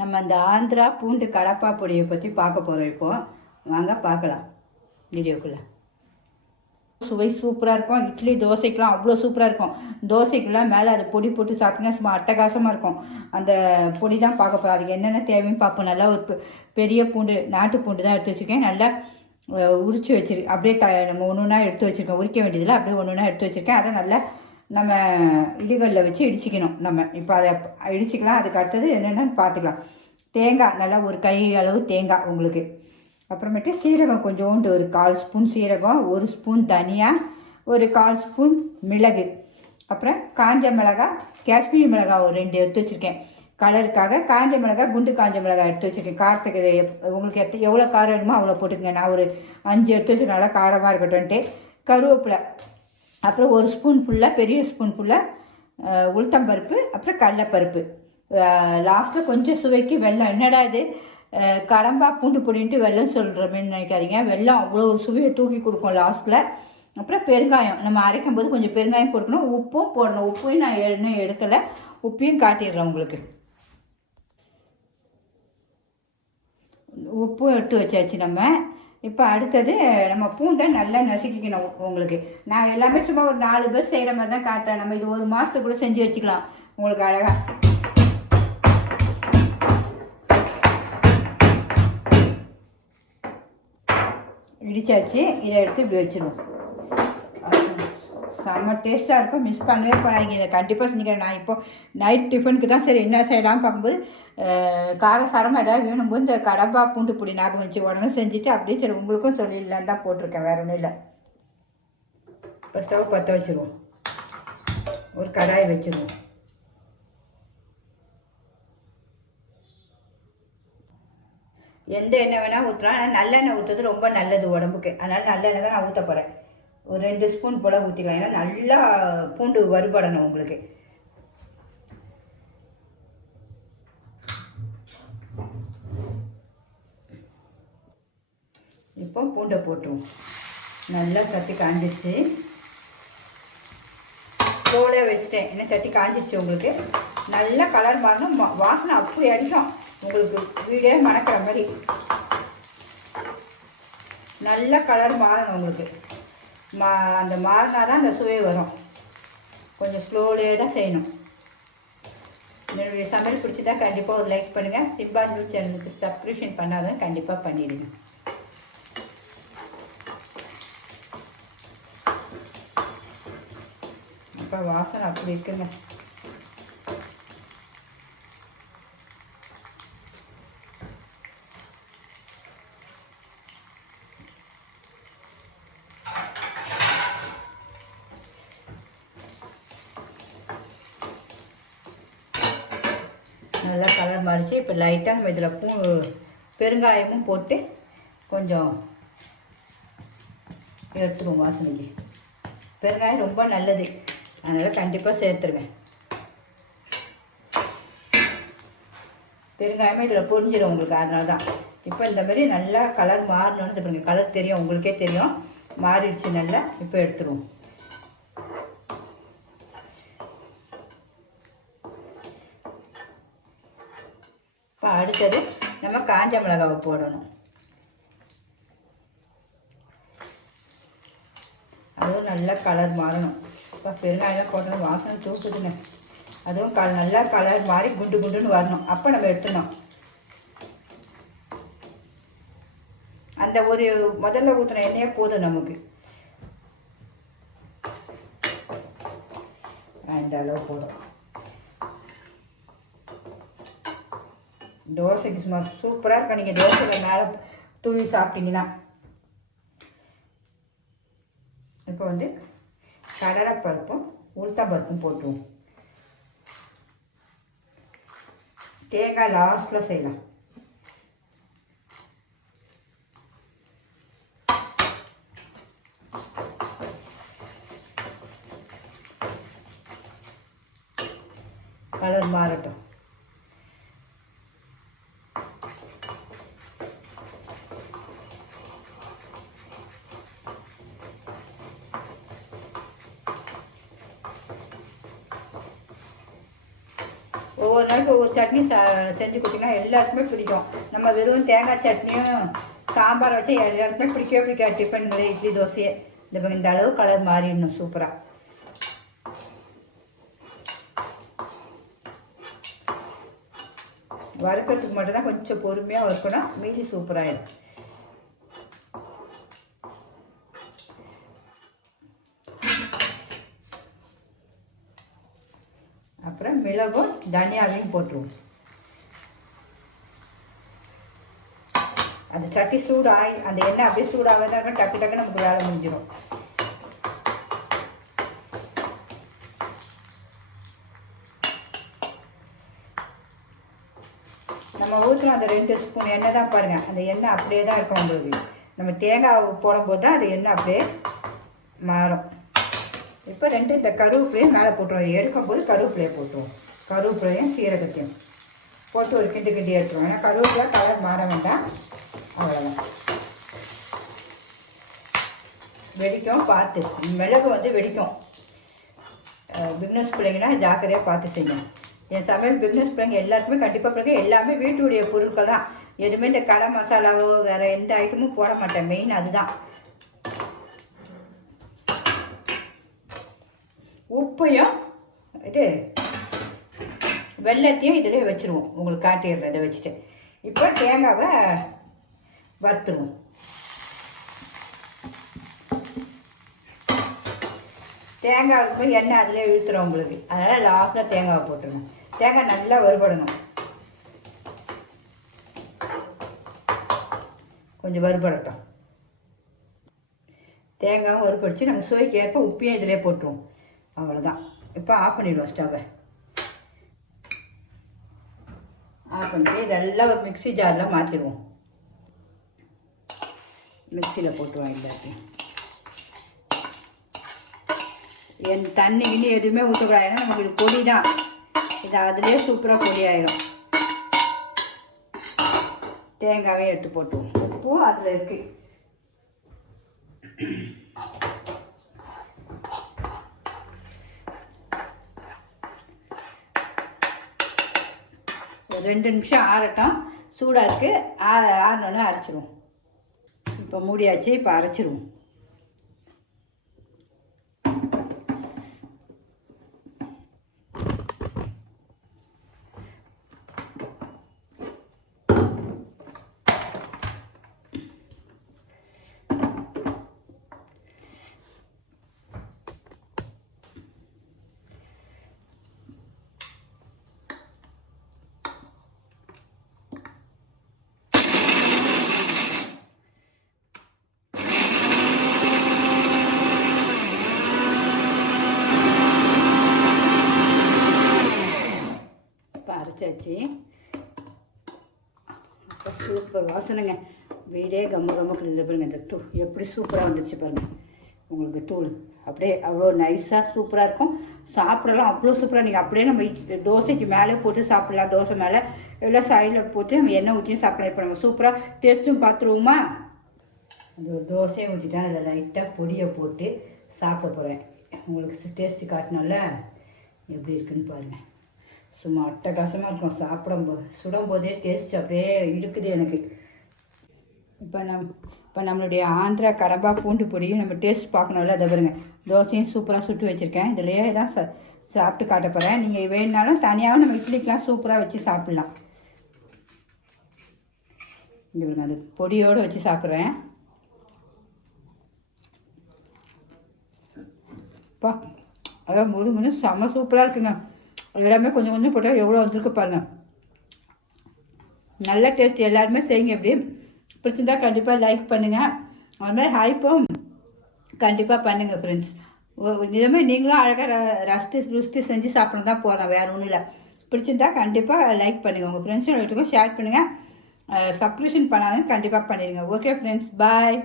நம்ம அந்த ஆந்திரா பூண்டு கடப்பா பொடியை பற்றி பார்க்க போகிறோம். இப்போது வாங்க பார்க்கலாம் வீடியோக்குள்ளே. சுவை சூப்பராக இருக்கும். இட்லி தோசைக்கெலாம் அவ்வளோ சூப்பராக இருக்கும். தோசைக்கெலாம் மேலே அது பொடி போட்டு சாப்பிட்டீங்கன்னா சும்மா அட்டகாசமாக இருக்கும். அந்த பொடி தான் பார்க்க போகிறோம். அதுக்கு என்னென்ன தேவைன்னு பார்ப்போம். நல்லா ஒரு பெரிய பூண்டு, நாட்டு பூண்டு தான் எடுத்து வச்சுருக்கேன். நல்லா உரித்து வச்சுருக்கேன். அப்படியே நம்ம ஒன்று ஒன்றா எடுத்து வச்சுருக்கோம். உரிக்க வேண்டியதில்லை, அப்படியே ஒன்று ஒன்றா எடுத்து வச்சுருக்கேன். அதை நல்லா நம்ம இடிகளில் வச்சு இடிச்சிக்கணும். நம்ம இப்போ அதை இடிச்சிக்கலாம். அதுக்கு அடுத்தது என்னென்னு பார்த்துக்கலாம். தேங்காய் நல்லா ஒரு கை அளவு தேங்காய் உங்களுக்கு. அப்புறமேட்டு சீரகம் கொஞ்சோண்டு ஒரு 1/4 ஸ்பூன் சீரகம், 1 ஸ்பூன் தனியா, ஒரு 1/4 ஸ்பூன் மிளகு, அப்புறம் காஞ்ச மிளகாய், காஷ்மீரி மிளகாய் ஒரு 2 எடுத்து வச்சுருக்கேன் கலருக்காக. காஞ்ச மிளகாய், குண்டு காஞ்ச மிளகாய் எடுத்து வச்சுருக்கேன். காரத்துக்கு உங்களுக்கு எவ்வளோ காரம் வேணுமோ அவ்வளோ போட்டுக்கங்க. நான் ஒரு 5 எடுத்து வச்சுருக்கேன், நல்லா காரமாக இருக்கட்டும்ன்ட்டு. கருவேப்பிலை, அப்புறம் 1 ஸ்பூன் ஃபுல்லாக, பெரிய ஸ்பூன் ஃபுல்லாக உளுத்தம்பருப்பு, அப்புறம் கடலைப்பருப்பு. லாஸ்ட்டில் கொஞ்சம் சுவைக்கு வெல்லம். என்னடா இது கடம்பா பூண்டு பொடின்ட்டு வெல்லம் சொல்கிறோமேன்னு நினைக்காதீங்க. வெல்லம் அவ்வளோ சுவையை தூக்கி கொடுக்கும் லாஸ்ட்டில். அப்புறம் பெருங்காயம், நம்ம அரைக்கும் போது கொஞ்சம் பெருங்காயம் போட்டுக்கணும். உப்பும் போடணும். உப்பையும் நான் இன்னும் எடுக்கலை, உப்பையும் காட்டிடுறேன் உங்களுக்கு. உப்பும் எடுத்து வச்சாச்சு நம்ம. இப்போ அடுத்தது நம்ம பூண்டை நல்லா நசுக்கிக்கணும். உங்களுக்கு நான் எல்லாமே சும்மா ஒரு 4 பேர் செய்கிற மாதிரி தான் காட்டுறேன். நம்ம இது ஒரு மாதத்துக்கு கூட செஞ்சு வச்சுக்கலாம் உங்களுக்கு அழகாக. இடிச்சாச்சு. இதை எடுத்து இப்படி வச்சிடுவோம். செம்ம டேஸ்ட்டாக இருக்கும். மிஸ் பண்ணவே போடாதீங்க. இதை கண்டிப்பாக செஞ்சுக்கிறேன். நான் இப்போ நைட் டிஃபனுக்கு தான் சரி என்ன செய்யலாம்னு பார்க்கும்போது காரசாரமாக ஏதாவது வேணும்போது இந்த கடம்பா பூண்டு பொடி ஞாபகம் வச்சு உடனே செஞ்சுட்டு அப்படியே சரி உங்களுக்கும் சொல்லிடலான்னு தான் போட்டிருக்கேன். வேறு ஒன்றும் இல்லை. இப்போ ஸ்டவ் பற்ற வச்சுருவோம். ஒரு கடாய் வச்சுருவோம். எந்த எண்ணெய் வேணால் ஊற்றலாம். ஆனால் நல்லெண்ணெய் ஊற்றுறது ரொம்ப நல்லது உடம்புக்கு. அதனால் நல்லெண்ணெய் தான் நான் ஊற்ற போகிறேன். ஒரு 2 ஸ்பூன் போல் ஊற்றிக்கலாம். ஏன்னா நல்லா பூண்டு வறுபடணும் உங்களுக்கு. இப்போ பூண்டை போட்டுருவோம். நல்லா சட்டி காஞ்சிடுச்சு. ஸ்லோவில் வச்சுட்டேன். ஏன்னா சட்டி காஞ்சிடுச்சு உங்களுக்கு. நல்லா கலர் மாறணும். வாசனை அப்படி அடிக்கும் உங்களுக்கு. வீடே மணக்கிற மாதிரி நல்ல கலர் மாறணும் உங்களுக்கு. அந்த மாறினா தான் அந்த சுவை வரும். கொஞ்சம் ஸ்லோவிலே தான் செய்யணும். என்னுடைய சமையல் பிடிச்சதா கண்டிப்பாக ஒரு லைக் பண்ணுங்கள். சிம்பா நியூஸ் சேனலுக்கு சப்ஸ்கிரிப்ஷன் பண்ணாதான் கண்டிப்பாக பண்ணிடுங்க. இப்போ வாசனை அப்படி இருக்குங்க. நல்லா கலர் மாறிச்சு. இப்போ லைட்டாக நம்ம இதில் பெருங்காயமும் போட்டு கொஞ்சம் எடுத்துருவோம் வாசனைக்கு. பெருங்காயம் ரொம்ப நல்லது, அதனால் கண்டிப்பாக சேர்த்துருவேன். பெருங்காயமே இதில் புரிஞ்சிடும் உங்களுக்கு. அதனால தான் இப்போ இந்த மாதிரி நல்லா கலர் மாறணும்னு பாருங்கள். கலர் தெரியும், உங்களுக்கே தெரியும். மாறிடுச்சு நல்லா. இப்போ எடுத்துருவோம். இப்போ அடுத்தது நம்ம காஞ்ச மிளகாவை போடணும். அதுவும் நல்லா கலர் மாறணும். இப்போ பெருங்காயம் போட்டணும். வாசனை தூக்குதுங்க. அதுவும் நல்லா கலர் மாறி குண்டு குண்டுன்னு வரணும். அப்போ நம்ம எடுத்துடணும். அந்த ஒரு முதல்ல ஊற்றின எண்ணெயே போதும் நமக்கு. இந்த அளவு போதும். தோசைக்கு சும்மா சூப்பராக இருக்கும். நீங்கள் தோசையில் மேலே தூவி சாப்பிட்டீங்கன்னா. இப்போ வந்து கடலைப்பருப்பும் உளுத்தம்பருப்பும் போட்டுருவோம். தேங்காய் லாஸ்ட்டில் செய்யலாம். கலர் மாறட்டும். ஒவ்வொரு நாளைக்கு ஒவ்வொரு சட்னி செஞ்சு கொடுத்தீங்கன்னா எல்லாருக்குமே பிடிக்கும். நம்ம வெறும் தேங்காய் சட்னியும் சாம்பார் வச்சு எல்லாருக்குமே பிடிக்கவே பிடிக்காது. டிஃபன்களே இட்லி தோசையே இந்த அளவு கலர் மாறிடணும் சூப்பராக. வறுக்கிறதுக்கு மட்டும்தான் கொஞ்சம் பொறுமையாக வறுக்கணும், மீதி சூப்பராகிடும். அப்புறம் மிளகும் தனியாவையும் போட்டுருவோம். அந்த சட்டி சூடாகி அந்த எண்ணெய் அப்படியே சூடாக தான் டக்கு டக்கு நமக்கு வேலை முடிஞ்சிடும். நம்ம ஊற்றில் அந்த 2 ஸ்பூன் எண்ணெய் தான் பாருங்கள், அந்த எண்ணெய் அப்படியே தான் இருக்கும் உங்களுக்கு. நம்ம தேங்காய் போடும்போது தான் அது எண்ணெய் அப்படியே மாறும். இப்போ 2 இந்த கருவேப்பிலையும் மேலே போட்டுருவோம். எடுக்கும்போது கருவேப்பிலையை போட்டுருவோம். கருவேப்பிலையும் சீரகத்தையும் போட்டு ஒரு கிண்டி எடுத்துருவோம். ஏன்னா கருவேப்பிலை கலர் மாற வேண்டாம், அவ்வளோதான். வெடிக்கும் பார்த்து, மிளகு வந்து வெடிக்கும். பிக்னஸ் பிள்ளைங்கன்னா ஜாக்கிரதையாக பார்த்து செய்யணும். என் சமையல் பிக்னஸ் பிள்ளைங்க எல்லாருக்குமே கண்டிப்பாக பிறகு எல்லாமே வீட்டுடைய பொருட்கள் தான். எதுவுமே இந்த கடை மசாலாவோ வேறு எந்த ஐட்டமும் போட மாட்டேன். மெயின் அதுதான். உப்பையும் இது வெள்ளத்தையும் இதில் வச்சுருவோம். உங்களுக்கு காட்டிடுறேன். இதை வச்சுட்டு இப்போ தேங்காவை வறுத்துருவோம். தேங்காவுக்கு எண்ணெய் அதிலே இழுத்துரும் உங்களுக்கு. அதனால் லாஸ்ட்டில் தேங்காவை போட்டுருணும். தேங்காய் நல்லா வறுபடணும். கொஞ்சம் வறுபடட்டும். தேங்காயும் வறுபடிச்சு நம்ம சுவைக்கு ஏற்ப உப்பையும் இதிலே போட்டுருவோம். அவ்வளோதான். இப்போ ஆஃப் பண்ணிடுவோம் ஸ்டவ்வை. ஆஃப் பண்ணிட்டு இதெல்லாம் ஒரு மிக்ஸி ஜாரில் மாற்றிடுவோம். மிக்சியில் போட்டுருவோம் எல்லாத்தையும். என் தண்ணி கிண்ணி எதுவுமே ஊற்றக்கூடாது. ஏன்னா நமக்கு இது பொடி தான். இது அதிலே சூப்பராக பொடி ஆகிடும். தேங்காவே எடுத்து போட்டுவோம். உப்பும் அதில் இருக்குது. ஒரு 2 நிமிஷம் ஆறட்டும். சூடாக இருக்குது. ஆறினோன்னு அரைச்சிடுவோம். இப்போ மூடியாச்சு. இப்போ அரைச்சிடுவோம். அரைச்சாச்சு. அப்போ சூப்பர் வாசனைங்க. வீடே கம்ம கம்மக்குது பாருங்கள். இந்த தூள் எப்படி சூப்பராக வந்துடுச்சு பாருங்கள். உங்களுக்கு தூள் அப்படியே அவ்வளோ நைஸாக சூப்பராக இருக்கும். சாப்பிடலாம் அவ்வளோ சூப்பராக. நீங்கள் அப்படியே நம்ம தோசைக்கு மேலே போட்டு சாப்பிட்லாம். தோசை மேலே எல்லாம் சைடில் போட்டு நம்ம எண்ணெய் ஊற்றியும் சாப்பிடலாம். இப்போ நம்ம சூப்பராக டேஸ்ட்டும் பார்த்துருவோமா? அந்த ஒரு தோசையை ஊற்றிட்டா அதில் லைட்டாக பொடியை போட்டு சாப்பிட போகிறேன். உங்களுக்கு டேஸ்ட்டு காட்டினால எப்படி இருக்குன்னு பாருங்கள். சும்மா அட்டகாசமாக இருக்கும். சுடும்போதே டேஸ்ட் அப்படியே இருக்குது எனக்கு. இப்போ நம்மளுடைய ஆந்திரா கடம்பா பூண்டு பொடியும் நம்ம டேஸ்ட் பார்க்கணும்ல. அதை பாருங்க. தோசையும் சூப்பராக சுட்டு வச்சுருக்கேன். இதிலேயே தான் சாப்பிட்டு காட்ட போகிறேன். நீங்கள் வேணுனாலும் தனியாகவும் நம்ம இட்லிக்கெலாம் சூப்பராக வச்சு சாப்பிட்லாம். இங்கே பாருங்க, அந்த பொடியோடு வச்சு சாப்பிட்றேன். அப்பா அதான் முருங்கன்னு செம்ம சூப்பராக இருக்குங்க. எல்லாமே கொஞ்சம் கொஞ்சம் போட்டால் எவ்வளோ வந்திருக்கு பாருங்கள். நல்ல டேஸ்ட். எல்லாருமே செய்யுங்க. எப்படி பிடிச்சிருந்தா கண்டிப்பாக லைக் பண்ணுங்கள். அது மாதிரி ஹைப்பும் கண்டிப்பாக பண்ணுங்கள் ஃப்ரெண்ட்ஸ். இதுமாதிரி நீங்களும் அழகாக ருசித்து செஞ்சு சாப்பிட்ணும் தான் போகிறோம். வேறு ஒன்றும் இல்லை. பிடிச்சிருந்தா கண்டிப்பாக லைக் பண்ணுங்கள். உங்கள் ஃப்ரெண்ட்ஸும் ஷேர் பண்ணுங்கள். சப்ஸ்கிரிப்ஷன் பண்ணாலும் கண்டிப்பாக பண்ணிடுங்க. ஓகே ஃப்ரெண்ட்ஸ், பாய்.